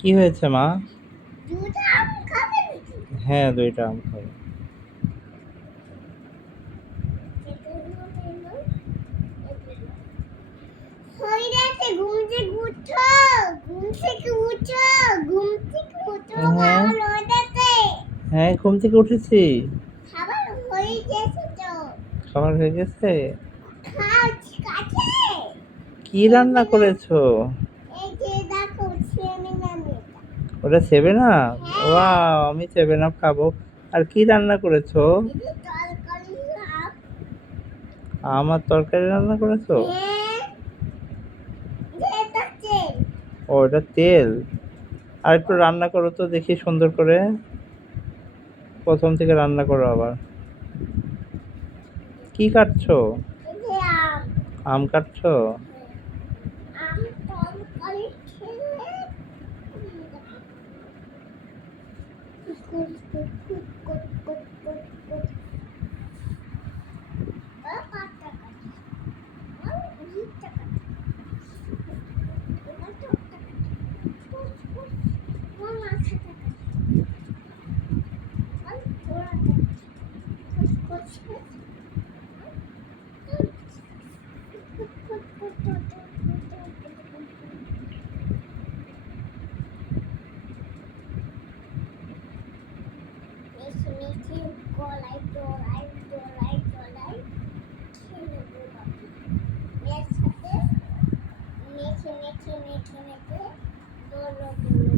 কি হয়েছে মা? দুটো আম খাবে নাকি? হ্যাঁ, 2টা আম খাবো। হইরাতে ঘুম থেকে উঠো, ঘুম থেকে উঠো, ঘুম থেকে উঠো, হ্যাঁ, খাবার হইরাতে। হ্যাঁ, ঘুম থেকে উঠেছি। খাবার হয়ে গেছে তো। খাবার হয়ে গেছে। খাও, ঠিক আছে? কি রান্না করেছো? এই যে দেখো, সেমিন আমি এটা। ওটা 7 আপ? হ্যাঁ, ওয়াও, আমি 7 আপ খাবো। আর কি রান্না করেছো? এই যে তরকারি আম। আমার তরকারি রান্না করেছো? হ্যাঁ, যে এটা তেল। ও, এটা তেল। আর একটু রান্না করো তো দেখি সুন্দর করে। প্রথম থেকে রান্না করো আবার। কি কাটছো? এই যে আম। আম কাটছো? আম তরকারি খেলে কুট কুট কুট কুট কুট কুট কুট। ও কাটা কাটা। ও ভিতটা কাটা। ওটা তো কাটা। কুট কুট। ও মাথাটা কাটা। ও গোড়াটা কাটা। কুট কুট কুট। কুট কুট কুট কুট কুট কুট। মেখে মেখে গলায় ডলায় ডলায় ডলায় খেয়ে নেবো বাবু। এর সাথে মেখে মেখে মেখে মেখে ডলো ডলো